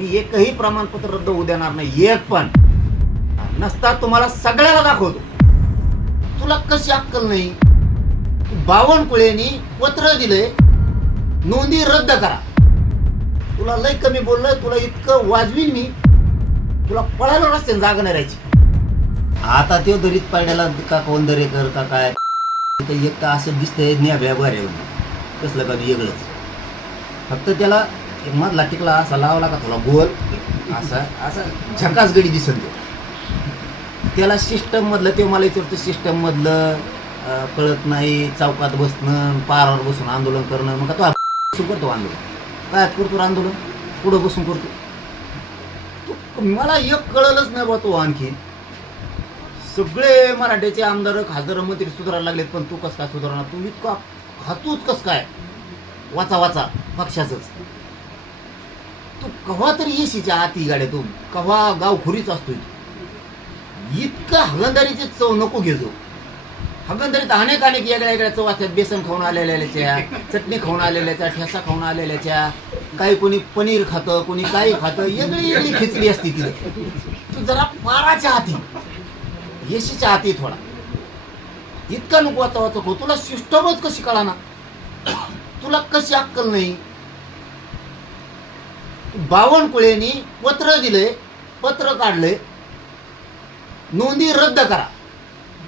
एकही प्रमाणपत्र रद्द होऊ देणार नाही, एक पण नसता तुम्हाला सगळ्याला दाखवतो. तुला कशी अक्कल नाही? बावनकुळेनी पत्र दिले नोंदी रद्द करा. तुला लय कमी बोललं, तुला इतकं वाजवीन मी, तुला पळायला रस्त्याने जागा नाही राहायची. आता तो दरीत पाडण्याला का कोण दरेकर का काय एक तर असं दिसतंय न्याभ्या बऱ्या कसलं का वेगळंच. फक्त त्याला मधला टिकला असा लावला का तुला गोल असा असा झकास गडी दिसत त्याला सिस्टम मधलं. ते मला विचारतं सिस्टम मधलं कळत नाही. चौकात बसणं, पारावर बसून आंदोलन करणं. मग तो बसून करतो आंदोलन, काय करतो आंदोलन पुढं बसून करतो. तू मला एक कळलंच नाही बा. तो आणखी सगळे मराठ्याचे आमदार खासदार मंत्री सुधारायला लागलेत, पण तू कस काय सुधारणार? तू इतका खातूच कस काय वाचा वाचा पक्षाच. तू कव्हा तरी येशीच्या आती गाड्या, तू कव्हा गावखोरीच असतोय. इतका हगंदारीची चव नको घेजो. हगंदारीत अनेक वेगळ्या वेगळ्या चव असतात. बेसन खाऊन आलेल्याच्या, चटणी खाऊन आलेल्याच्या, ठेसा खाऊन आलेल्याच्या, काही कोणी पनीर खातं, कोणी काही खातं. वेगळी वेगळी खिचली असती तिथे. तू जरा पाराच्या हाती येशीच्या हाती थोडा. इतका नको वाचा वाचक हो. तुला सिस्टमच कशी कळाना? तुला कशी अक्कल नाही? बावनकुळेनी पत्र दिले, पत्र काढले नोंदी रद्द करा.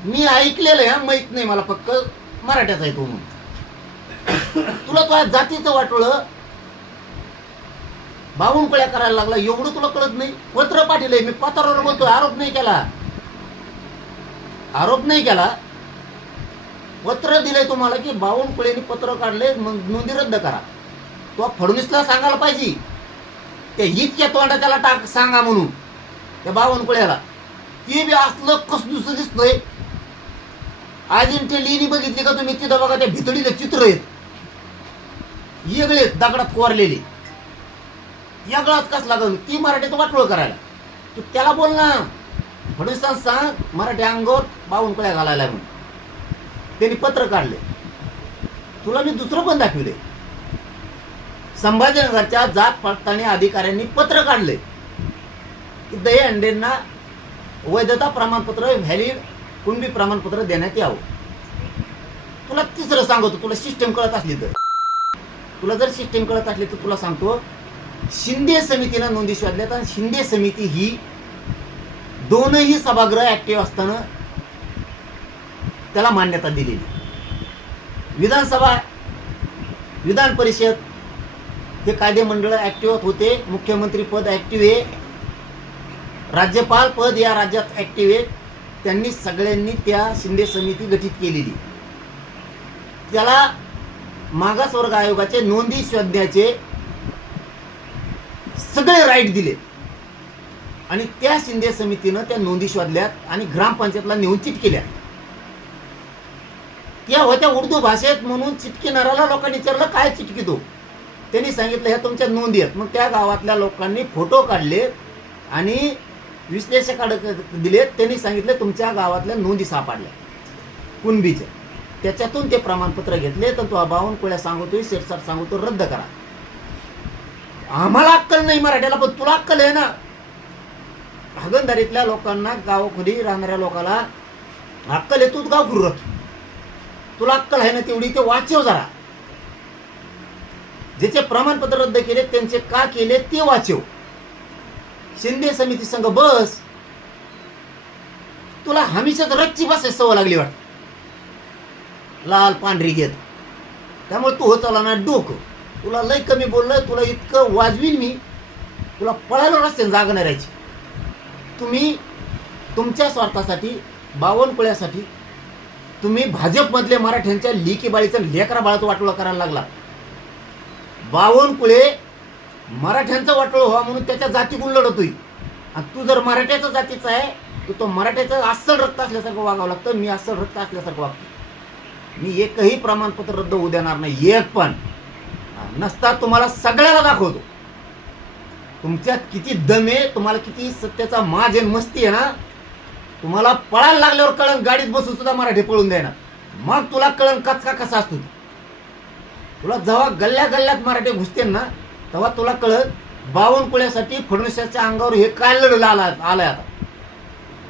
मी ऐकलेलं आहे, माहित नाही मला, फक्त मराठ्याचा आहे तो म्हणून. तुला तो जातीचं वाटोळं बावनकुळ्या करायला लागला एवढं तुला कळत नाही? पत्र पाठवलंय मी, पत्रावर बोलतोय, आरोप नाही केला. आरोप नाही केला, पत्र दिलंय तुम्हाला की बावनकुळेनी पत्र काढले मग नोंदी रद्द करा. तो फडणवीसला सांगायला पाहिजे, त्या इतक्या तोंडा त्याला टाक सांगा म्हणून त्या बावनकुळ्याला. ते बी असलं कसं दिसतंय. आज ते लिहिणी बघितली का तुम्ही? तिथं बघा त्या भितडीला चित्र आहेत वेगळे दगडात कोरलेले. वेगळाच कस लागल ती मराठीचं वाटोळ करायला. तू त्याला बोल ना, फडणवीसांना सांग मराठी अंगावर बावनकुळ्या घालायला म्हणून. त्यांनी पत्र काढले. तुला मी दुसरं पण दाखवले. संभाजीनगरच्या जात पडताळणी अधिकाऱ्यांनी पत्र काढले की दहीहंडेंना वैधता प्रमाणपत्र, व्हॅलिड कुणबी प्रमाणपत्र देण्यात यावं. तुला तिसरं सांगतो, तुला सिस्टम कळत असली तर. तुला जर सिस्टम कळत असली तर तुला सांगतो, शिंदे समितीनं नोंदी शोधल्यात. आणि शिंदे समिती ही दोनही सभागृह ऍक्टिव्ह असताना त्याला मान्यता दिलेली. विधानसभा, विधान परिषद हे कायदे मंडळ ऍक्टिव्ह होते. मुख्यमंत्री पद ऍक्टिव्ह आहे. राज्यपाल पद या राज्यात ऍक्टिव्ह आहे. त्यांनी सगळ्यांनी त्या शिंदे समिती गठीत केलेली. त्याला मागासवर्ग आयोगाचे नोंदी शोधण्याचे सगळे राईट दिले. आणि त्या शिंदे समितीनं त्या नोंदी शोधल्यात आणि ग्रामपंचायतला नेऊन चिटकेल्या. त्या होत्या उर्दू भाषेत म्हणून चिटकिणाऱ्याला लोकांनी विचारलं काय चिटकितो? त्यांनी सांगितलं ह्या तुमच्या नोंदी आहेत. मग त्या गावातल्या लोकांनी फोटो काढले आणि विश्लेषकाकडे दिलेत. त्यांनी सांगितलं तुमच्या गावातल्या नोंदी सापडल्या कुणबीच्या. त्याच्यातून ते प्रमाणपत्र घेतले. तर तो बावनकुळ्या सांगतोय, शेरसाट सांगतो रद्द करा. आम्हाला अक्कल नाही मराठ्याला, पण तुला अक्कल आहे ना? हगंदारीतल्या लोकांना, गावखोरी राहणाऱ्या लोकांना अक्कल आहे. तूच गाव फिरत, तुला अक्कल आहे ना तेवढी? ते वाचव जरा. ज्याचे प्रमाणपत्र रद्द केले त्यांचे का केले ते वाचव. शिंदे समिती संघ बस. तुला हमेशाच रच्ची बसायची सवय लागली वाटत, लाल पांढरी घेत. त्यामुळे तू होत आला ना डोकं. तुला लय कमी बोललं, तुला इतकं वाजवीन मी, तुला पळायला रस्त्याने जागा नाही राहायची. तुम्ही तुमच्या स्वार्थासाठी, बावनकुळ्यासाठी तुम्ही भाजपमधले मराठ्यांच्या लिकी बाळीचं लेकरा बाळाचं वाटोळं करायला लागला. बावनकुळे मराठ्यांचं वाटोळं व्हावं म्हणून त्याच्या जातीकडून लढतोय. आणि तू जर मराठ्याच्या जातीचा आहे तर तो मराठ्याचं अस्सल रक्त असल्यासारखं वागावं लागतं. मी अस्सल रक्त असल्यासारखं वागतो. मी एकही प्रमाणपत्र रद्द होऊ देणार नाही, एक पण नसता तुम्हाला सगळ्याला दाखवतो. तुमच्यात किती दम आहे, तुम्हाला किती सत्याचा माज आहे, मस्ती आहे ना. तुम्हाला पळायला लागल्यावर कळण, गाडीत बसून सुद्धा मराठी पळून देणार. मग तुला कळण कचका कसा असतो. तुला जेव्हा गल्ल्या गल्ल्यात मराठी घुसते ना तेव्हा तुला कळत बावनकुळ्यासाठी फडणवीसाच्या अंगावर हे काय लढलं आलाय आता.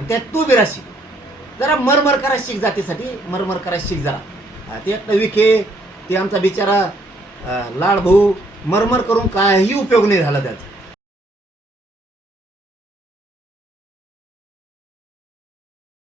त्यात तू बी राशी जरा मरमर करा शिक, जातीसाठी मरमर करा शिक जरा. ते एकटा विखे, ते आमचा बिचारा लाडभाऊ मरमर करून काही उपयोग नाही झाला त्याचा.